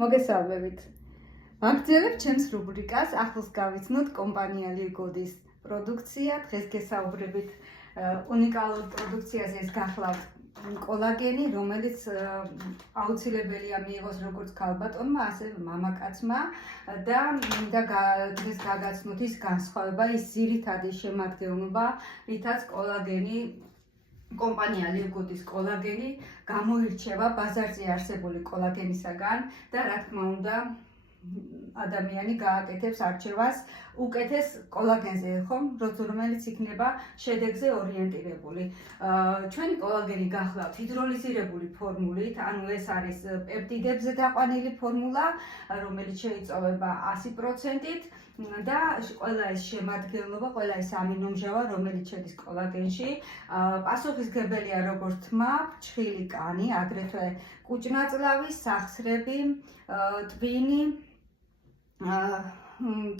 მოგესალმებით. ვაგრძელებ ჩემს რუბრიკას ახლოს გავიცნოთ კომპანია ლილგოდის პროდუქცია. დღეს გესაუბრებით უნიკალურ პროდუქციაზე, ეს გახლავთ კოლაგენი, რომელიც აუცილებელია მიიღოს როგორც ქალბატონმა, ასევე მამაკაცმა და დღეს გაგაცნოთ ის განსხვავება, ის ძირითადი შემადგენლობა, რითაც კოლაგენი კომპანია ლილგოდის კოლაგენი გამოირჩევა ბაზარზე არსებული კოლაგენისაგან და რა თქმა უნდა ადამიანი გააკეთებს არჩევას უკეთეს კოლაგენზე, ხომ, რომელიც იქნება შედეგზე ორიენტირებული. ჩვენი კოლაგენი გახლავთ ჰიდროლიზირებული ფორმულით, ანუ ეს არის პეპტიდებზე დაყვანილი ფორმულა, რომელიც შეიწოვება 100%-ით და ყველა ეს შემადგენლობა, ყველა ეს ამინომჟავა, რომელიც შედის კოლაგენში, პასუხისმგებელია როგორც თმა, ფრჩხილი კანი, აგრეთვე კუჭნაწლავი, სახსრები, ტვინი,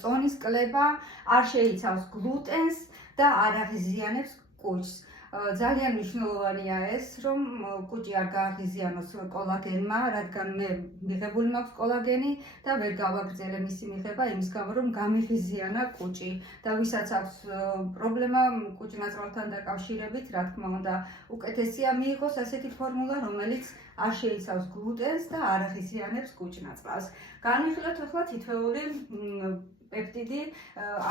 წონის კლება, არ შეიცავს გლუტენს და არ აღიზიანებს კუჭს. ძალიან მნიშვნელოვანია ეს, რომ კუჭი არ გააღიზიანოს კოლაგენმა, რადგან მე მიღებული მაქვს კოლაგენი და ვერ გავაგრძელე მისი მიღება იმის გამო, რომ გამიღიზიანა კუჭი და ვისაც აქვს პრობლემა კუჭნაწლავთან დაკავშირებით, რა თქმა უნდა, უკეთესია მიიღოს ასეთი ფორმულა, რომელიც არ შეიცავს გლუტენს და არ აღიზიანებს კუჭნაწლავს. განვიხილოთ ახლა თითოეული პეპტიდი,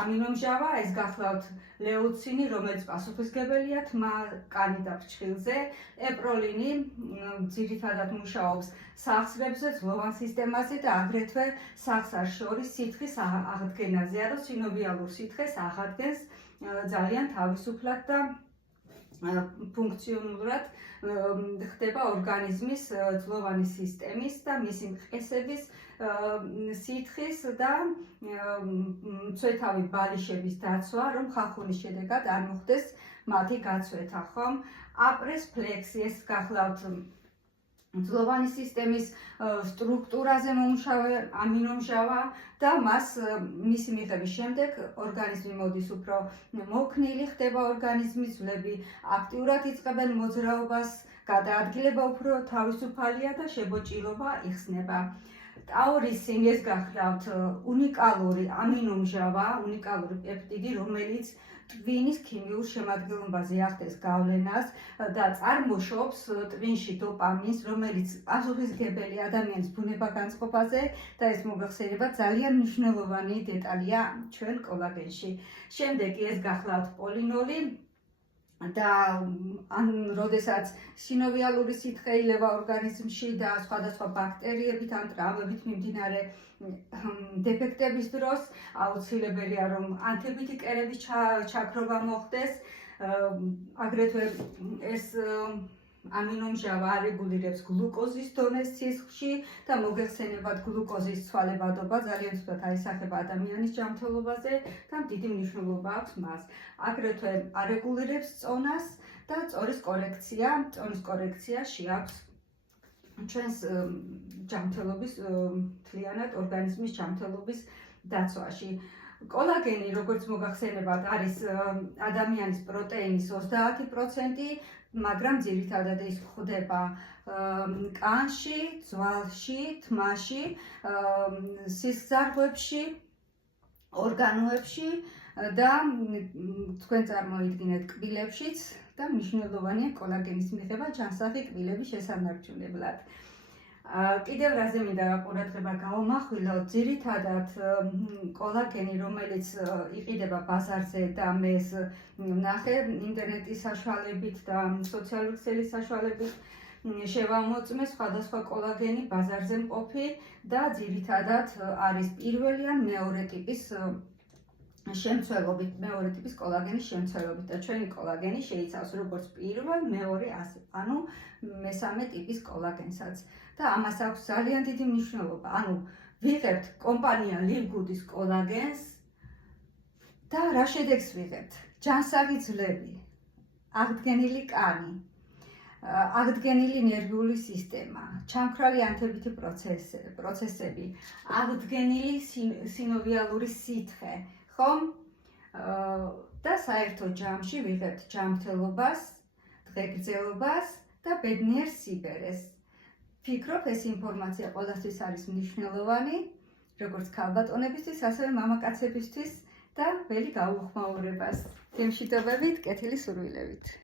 ამინომჟავა, ეს გახლავთ ლეოცინი, რომელიც პასუხისმგებელია თმა, კანი და ფრჩხილზე, ეპროლინი ძირითადად მუშაობს სახსრებზე, ძლოვან სისტემაზე და აგრეთვე სახსარს შორის სითხის აღდგენაზე, ანუ სინოვიალურ სითხეს აღადგენს ძალიან თავისუფლად და ფუნქციონალურად ხდება ორგანიზმის ძლოვანი სისტემის და მისი მყესების სითხის და მცვეთავი ბალიშების დაცვა, რომ ხახუნის შედეგად არ მოხდეს მათი გაცვეთა, ხომ? აპრეს ფლექსი, ეს გახლავთ ძლოვანი სისტემის სტრუქტურაზე მომუშავე ამინომჟავა და მისი მიღების შემდეგ ორგანიზმი მოდის უფრო მოქნილი, ხდება ორგანიზმის ძვლები აქტიურად იწყებენ მოძრაობას, გადაადგილება უფრო თავისუფალია და შებოჭილობა იხსნება. ტაურისინი, ეს გახლავთ უნიკალური ამინომჟავა, უნიკალური პეპტიდი, რომელიც ტვინის ქიმიურ შემადგენლობაზე ახდენს გავლენას და წარმოშობს ტვინში დოპამინს, რომელიც პასუხისმგებელი ადამიანის ბუნებაგანწყობაზე და ეს მოგახსენება ძალიან მნიშვნელოვანი დეტალია ჩვენ კოლაგენში. შემდეგ ეს გახლავთ პოლინოლი და როდესაც სინოვიალური სითხე ილევა ორგანიზმში და სხვადასხვა ბაქტერიებით ან ტრავმებით მიმდინარე დეფექტების დროს აუცილებელია, რომ ანთებითი კერების ჩაქრობა მოხდეს. აგრეთვე ეს ამინომჟავა არეგულირებს გლუკოზის დონეს სისხლში და მოგეხსენებათ გლუკოზის ცვალებადობა ძალიან ცუდად აისახება ადამიანის ჯანმრთელობაზე და დიდი მნიშვნელობა აქვს მას. აგრეთვე არეგულირებს წონას და წონის კორექცია შეაქვს ჩვენს ჯანმრთელობის მთლიანად ორგანიზმის ჯანმრთელობის დაცვაში. კოლაგენი, როგორც მოგახსენებათ, არის ადამიანის პროტეინის 30%, მაგრამ ძირითადად ის გვხვდება კანში, ძვალში, თმაში, სისხლძარღვებში, ორგანოებში და თქვენ წარმოიდგინეთ კბილებშიც და მნიშვნელოვანია კოლაგენის მიღება ჯანსაღი კბილების შესანარჩუნებლად. კიდევ რაზე მინდა ყურადღება გავამახვილოთ, ძირითადად კოლაგენი, რომელიც იყიდება ბაზარზე და მე ეს ვნახე ინტერნეტის საშუალებით და სოციალური ქსელის საშუალებით შევამოწმე სხვადასხვა კოლაგენი ბაზარზე მყოფი და ძირითადად არის პირველი ან მეორე ტიპის შემცველობით, მეორე ტიპის კოლაგენის შემცველობით და ჩვენი კოლაგენი შეიცავს როგორც პირველ, მეორე, ანუ მესამე ტიპის კოლაგენსაც. და ამას აქვს ძალიან დიდი მნიშვნელობა. ანუ ვიღებთ კომპანია ლილგოდის კოლაგენს და რა შედეგს ვიღებთ? ჯანსაღი ძვლები, აღდგენილი კანი, აღდგენილი ნერვიული სისტემა, ჩამქრალი ანთებითი პროცესები, აღდგენილი სინოვიალური სითხე, ხომ? და საერთო ჯამში ვიღებთ ჯანმრთელობას, დღეგრძელობას და ბედნიერ სიბერეს. ვფიქრობ, ეს ინფორმაცია ყველასთვის არის მნიშვნელოვანი, როგორც ქალბატონებისთვის, ასევე მამაკაცებისთვის და ველი გაუხმაურებას. გემშვიდობებით, კეთილი სურვილებით.